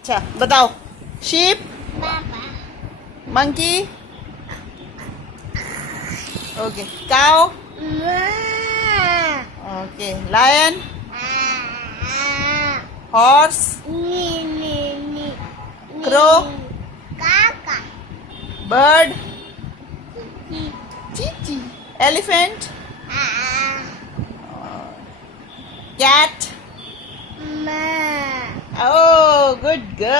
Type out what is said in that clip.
अच्छा बताओ. Sheep, Papa. monkey, okay. Cow, Ma. okay. Lion, Ah. horse, Ni ni ni. Crow. Kaka. bird, Chi. chichi. Elephant, Ah. cat. Ma. Oh, good girl.